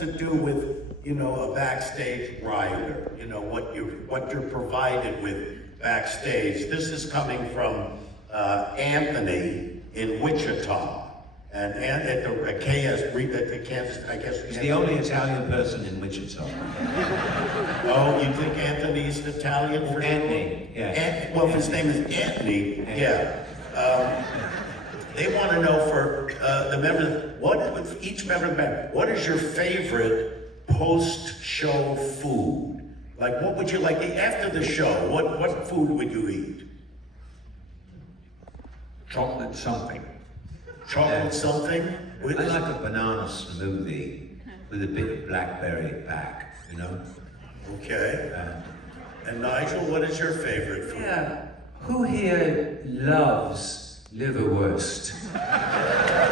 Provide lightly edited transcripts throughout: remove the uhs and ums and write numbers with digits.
to do with, you know, a backstage rider, you know, what you're provided with backstage. This is coming from Anthony in Wichita. And at the Kansas, I guess. He's the only Italian person in Wichita. Oh, you think Anthony's Italian for Anthony, yeah. well, if his name is Anthony, yeah. They want to know for the members, each member of the band, what is your favorite post-show food? Like, what would you like to eat after the show? What food would you eat? Chocolate something. Chocolate something? I like a banana smoothie with a bit of blackberry back, you know? Okay. And Nigel, what is your favorite food? Yeah. Who here loves liverwurst?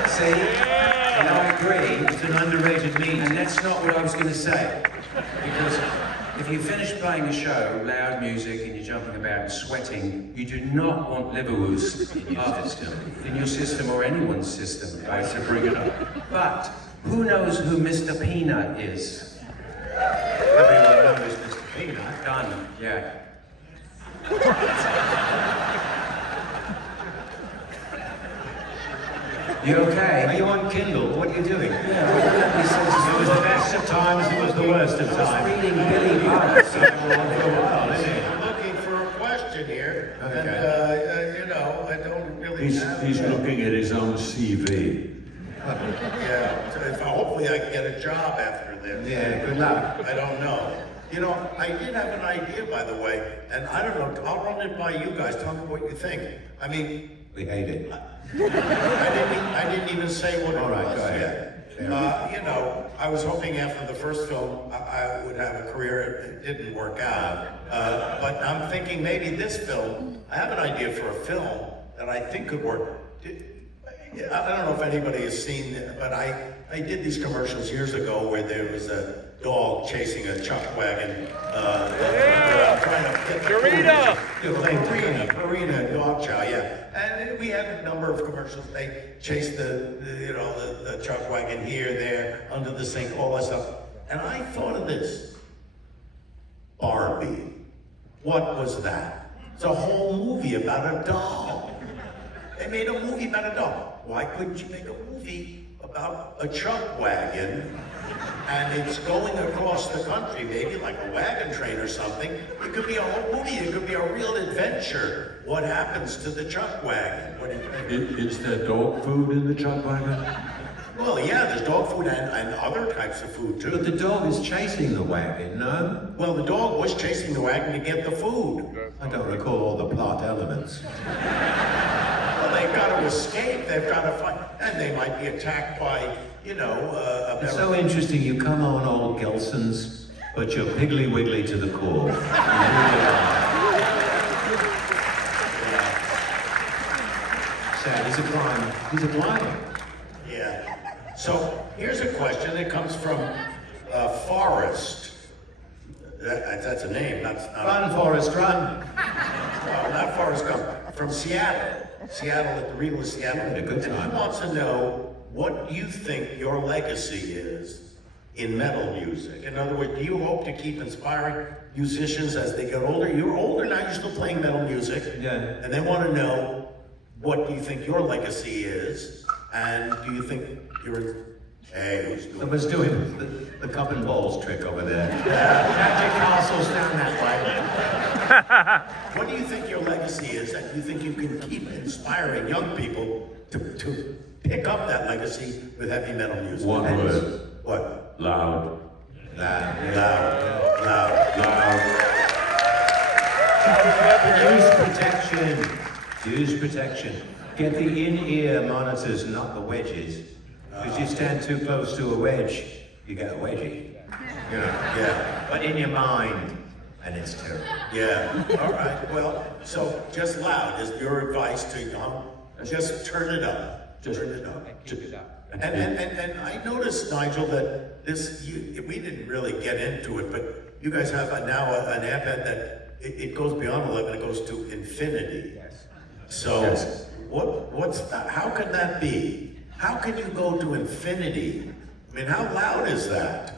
See? And I agree. It's an underrated meat. And that's not what I was going to say. Because if you finish playing a show, loud music, and you're jumping about and sweating, you do not want liverwurst in your system or anyone's system. I had to bring it up. But who knows who Mr. Peanut is? Everyone knows Mr. Peanut. Done. Yeah. You okay? Are you on Kindle? What are you doing? Yeah. It was the best of times, it was the worst of I was times. reading Billy Budd. I'm looking for a question here, and you know, I don't really have He's that. looking at his own CV. Yeah, so hopefully I can get a job after this. Yeah, good luck. I don't know. You know, I did have an idea, by the way, and I don't know, I'll run it by you guys, tell me what you think. I mean, We hate it. I didn't even say what it All right, was go ahead. yet. You know, I was hoping after the first film I would have a career. It didn't work out. But I'm thinking maybe this film, I have an idea for a film that I think could work. I don't know if anybody has seen it, but I did these commercials years ago where there was a dog chasing a chuck wagon. Trying to get the Purina dog chow, yeah. And we had a number of commercials. They chased the chuck wagon here, there, under the sink, all that stuff. And I thought of this. Barbie. What was that? It's a whole movie about a doll. They made a movie about a doll. Why couldn't you make a movie about a chuck wagon and it's going across the country, maybe like a wagon train or something? It could be a whole movie. It could be a real adventure. What happens to the chuck wagon? What do you think? Is there dog food in the chuck wagon? Well, yeah, there's dog food and other types of food too. But the dog is chasing the wagon, no? Well, the dog was chasing the wagon to get the food. I don't recall all the plot elements. Well, they've got to escape. They've got to fight, and they might be attacked by, you know, a It's so interesting, you come on all Gelsons, but you're piggly wiggly to the core. Sad, he's a climber. He's a climber. Yeah. So here's a question that comes from Forrest. That's a name, not Run, Forrest, run. not Forrest Gump. From Seattle. Seattle at the Regal of Seattle. Had a good time. And he wants to know what you think your legacy is in metal music. In other words, do you hope to keep inspiring musicians as they get older? You're older now, you're still playing metal music. Yeah. And they want to know what do you think your legacy is, and do you think you're... Hey, who's doing Someone's doing the cup and balls trick over there. Magic castles down that way. What do you think your legacy is, and do you think you can keep inspiring young people to pick up that legacy with heavy metal music? One And- word. What? Loud. Loud, loud, loud. Use protection. Use protection. Get the in-ear monitors, not the wedges. Because you stand too close to a wedge, you get a wedgie. You know? Yeah, But in your mind, and it's terrible. yeah. All right. Well, so just loud is your advice to just turn it up. Just turn it up. And I noticed, Nigel, that we didn't really get into it, but you guys have now an iPad that it goes beyond 11, it goes to infinity. Yes. So Yes. what's that? How can that be? How can you go to infinity mean, how loud is that?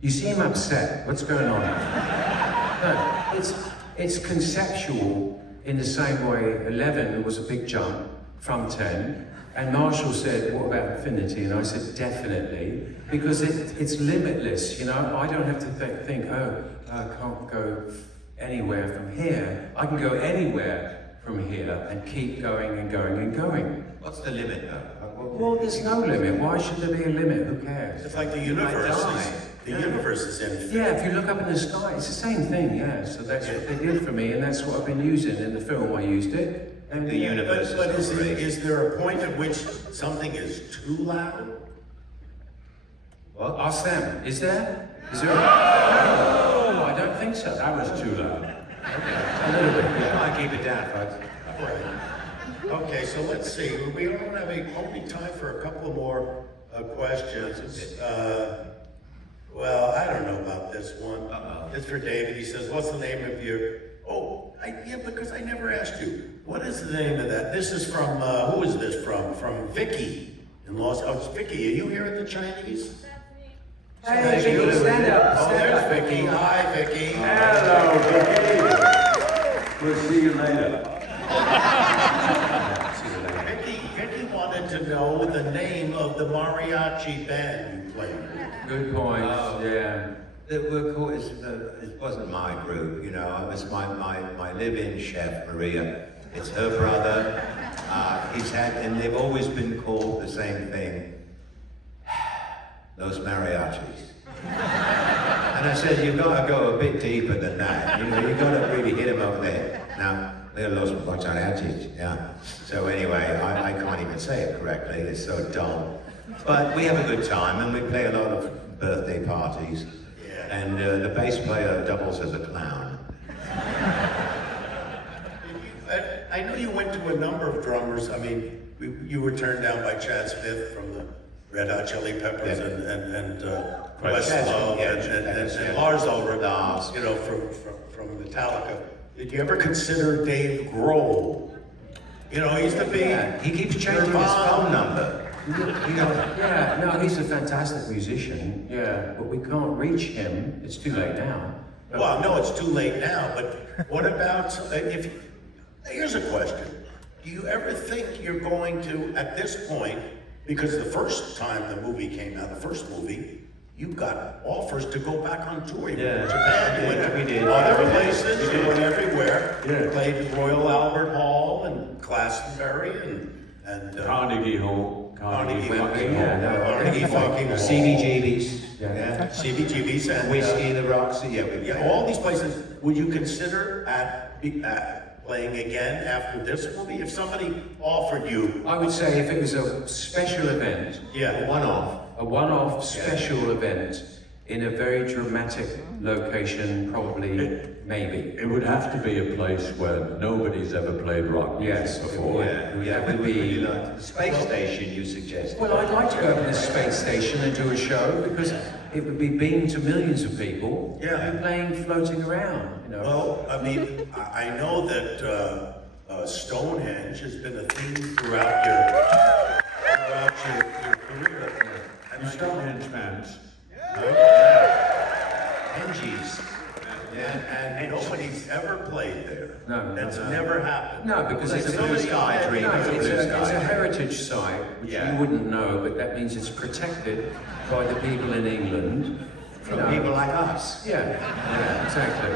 You seem upset. What's going on? No, it's conceptual in the same way 11 was a big jump from 10. And Marshall said, what about infinity? And I said, definitely, because it's limitless, you know? I don't have to think, oh, I can't go anywhere from here. I can go anywhere from here and keep going and going and going. What's the limit though? Well, there's no limit. Why should there be a limit? Who cares? It's like the universe. die. The universe is infinite. Yeah, if you look up in the sky, it's the same thing, yeah. So that's what they did for me, and that's what I've been using in the film. I used it. And The universe But is great. is there a point at which something is too loud? What? Ask them. Is there? Is there? No, I don't think so. That was too loud. A little bit, yeah. Try and keep it down, folks. Right. Okay, so let's see. We don't have only time for a couple more questions. Well, I don't know about this one. It's for David. He says, what's the name of your... yeah, because I never asked you. What is the name of that? This is from, who is this from? From Vicky in Los Angeles. Vicky, are you here at the Chinese? Hey, Vicky, stand up. Oh, Stand up. there's Vicky. Hi, Vicky. Hello, Vicky. We'll see you later. Vicky wanted to know the name of the mariachi band you played. Good point, yeah. It wasn't my group, you know. It was my live-in chef, Maria. It's her brother. And they've always been called the same thing. Those mariachis. And I said, you've got to go a bit deeper than that. You know, you've got to really hit them over there. Now, they're los mariachis, yeah. So anyway, I can't even say it correctly. It's so dumb. But we have a good time, and we play a lot of birthday parties. And the bass player doubles as a clown. I know you went to a number of drummers. I mean, you were turned down by Chad Smith from the Red Hot Chili Peppers and Questlove and Lars Ulrich, you know, from Metallica. Did you ever consider Dave Grohl? You know, he used to be. Yeah, he keeps changing his phone number. Yeah, no, he's a fantastic musician, yeah, but we can't reach him. It's too late now. Well, no, it's too late now, but what about here's a question. Do you ever think you're going to, at this point, because the first time the movie came out, the first movie, you got offers to go back on tour. You went to Japan, you went to we did. other places, you went everywhere. You played Royal Albert Hall and Glastonbury and Carnegie Hall. Carnegie Fucking fucking Hall. Hall. Carnegie fucking Hall. CBGBs. Yeah, CBGB's and Whiskey in the Rocks. yeah, all these places. Would you consider playing again after this movie? If somebody offered you, I would say if it was a special event, yeah, a one-off special event in a very dramatic location, probably, maybe. It would have to be a place where nobody's ever played rock music Yes, before. Yeah, we really like the space station you suggested. Well, I'd like to go up to the space station and do a show because it would be beamed to millions of people. Yeah. And playing, floating around, you know. well, I mean, I know that Stonehenge has been a theme throughout your career. You Stonehenge fans. Hengies. And nobody's ever played there. No, That's no. never happened. No, because Well, it's it's a a blue sky dream. No, It's a it's blue a sky. heritage site, which Yeah. you wouldn't know, but that means it's protected by the people in England. From people like us. Yeah, exactly.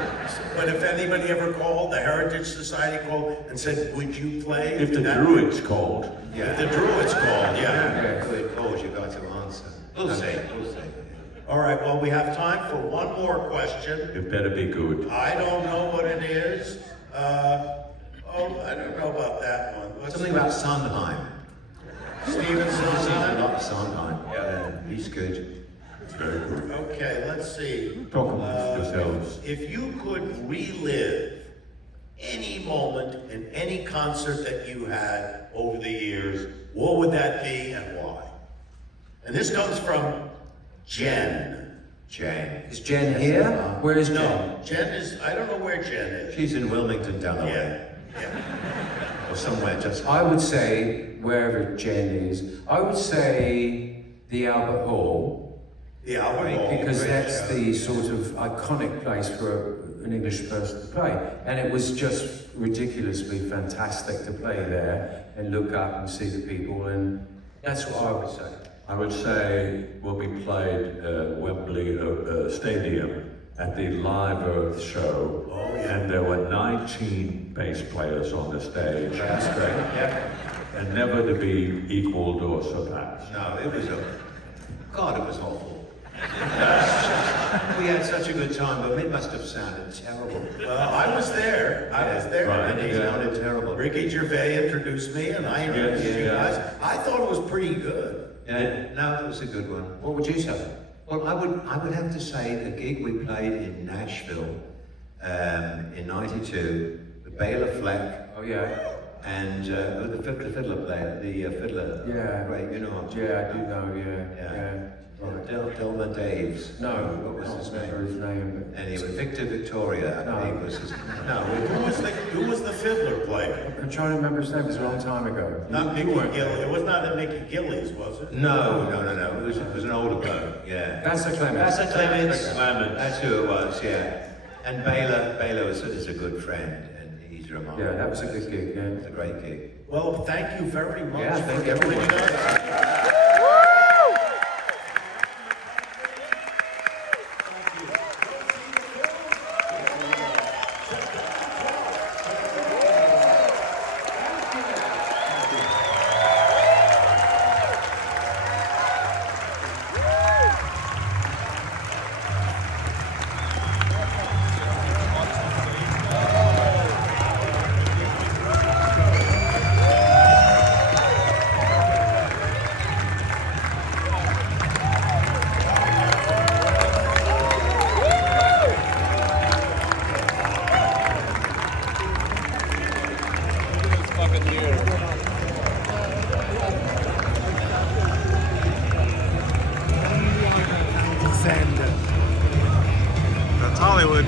But if anybody ever called, the Heritage Society called and said, would you play? If the That- Druids called. If the Druids called, yeah. Yeah. So it calls, you've got to answer. We'll see. All right, well, we have time for one more question. It better be good. I don't know what it is. I don't know about that one. What's Something about Sondheim. Steven A Sondheim? lot of Sondheim. Yeah, he's good. It's very good. Okay, let's see. Talk amongst yourselves. If you could relive any moment in any concert that you had over the years, what would that be and why? And this comes from Jen. Jane. Is Jen here? Where is Jen? No, Jen is, I don't know where Jen is. She's in Wilmington, Delaware. Yeah. Or somewhere just... I would say, wherever Jen is, I would say the Albert Hall. The Albert Hall. Because great that's show. the sort of iconic place for an English person to play. And it was just ridiculously fantastic to play there and look up and see the people, and that's what I would say. I would say when we played Wembley Stadium at the Live Earth show, Oh, yeah. and there were 19 bass players on the stage. That's great. Yeah. And never to be equaled or surpassed. No, it was God, it was awful. We had such a good time, but it must have sounded terrible. Well, I was there. I was there. Right. And it sounded terrible. Ricky Gervais introduced me, and I introduced Yes, you yeah. guys. I thought it was pretty good. Yeah, no, it was a good one. What would you say? Well, I would have to say the gig we played in Nashville in '92, the Bela Fleck Oh yeah. and the fiddler player, the fiddler. Yeah. Right, you know. Yeah, I do know, yeah. Yeah. Right. Delmer Daves. No, What was his I can't remember name? his name. Anyway, Victor Victoria, I No. think was his No, Who was the fiddler player? I'm trying to remember his name, it was a long time ago. Not You Mickey weren't- Gillies. It was not Mickey Gillies, was it? no. It was an older bloke, yeah. That's a Clements. That's a Clements. Clements. That's who it was, yeah. And Bela is a good friend, and he's remarkable. Yeah, that was a good gig, yeah. It's a great gig. Well, thank you very much. Yeah, thank for everyone. joining us. That's Hollywood.